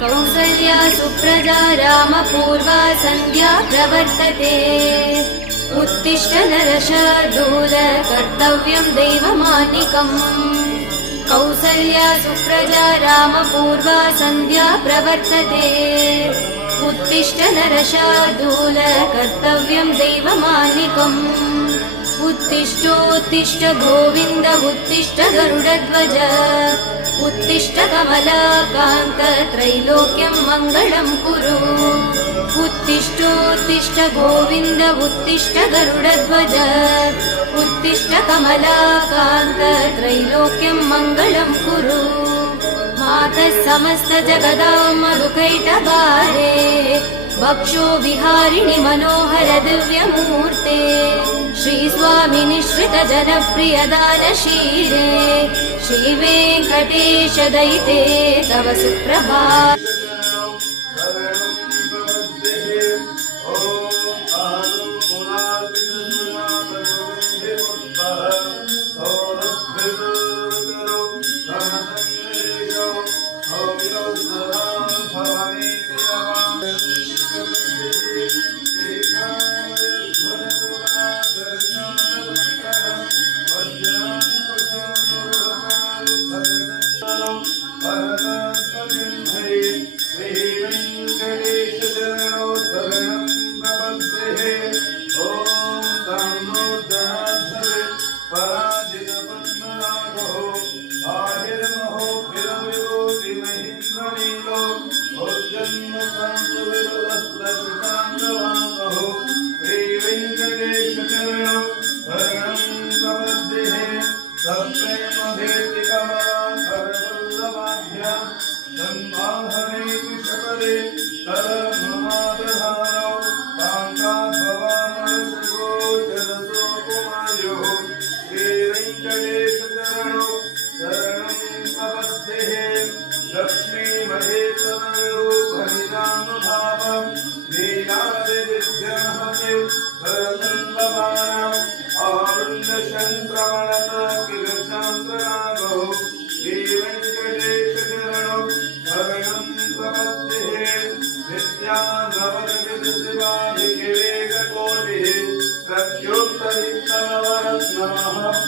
कौसल्या सुप्रजा रामपूर्वा सन्ध्या प्रवर्तते। उत्तिष्ठ नरशार्दूल कर्तव्यं दैवमानिकम्। कौसल्या सुप्रजा रामपूर्वा सन्ध्या प्रवर्तते। उत्तिष्ठ नरशार्दूल कर्तव्यं दैवमानिकम्। उत्तिष्ठोत्तिष्ठ गोविन्द उत्तिष्ठ गरुडध्वज। उत्तिष्ठ कमलाकान्त त्रैलोक्यं मङ्गलं कुरु। उत्तिष्ठोत्तिष्ठ गोविन्द उत्तिष्ठ गरुडध्वज। उत्तिष्ठ कमलाकान्त त्रैलोक्यं मङ्गलं कुरु। मातः समस्त जगदां मधुकैटभारे। वक्षो विहारिणि मनोहर दिव्यमूर्ते। श्रीस्वामि निःश्रित जनप्रिय दानशीले। श्रीवेङ्कटेश दयिते तव सुप्रभातम्। प्रत्युत्तरितनवरत्नमः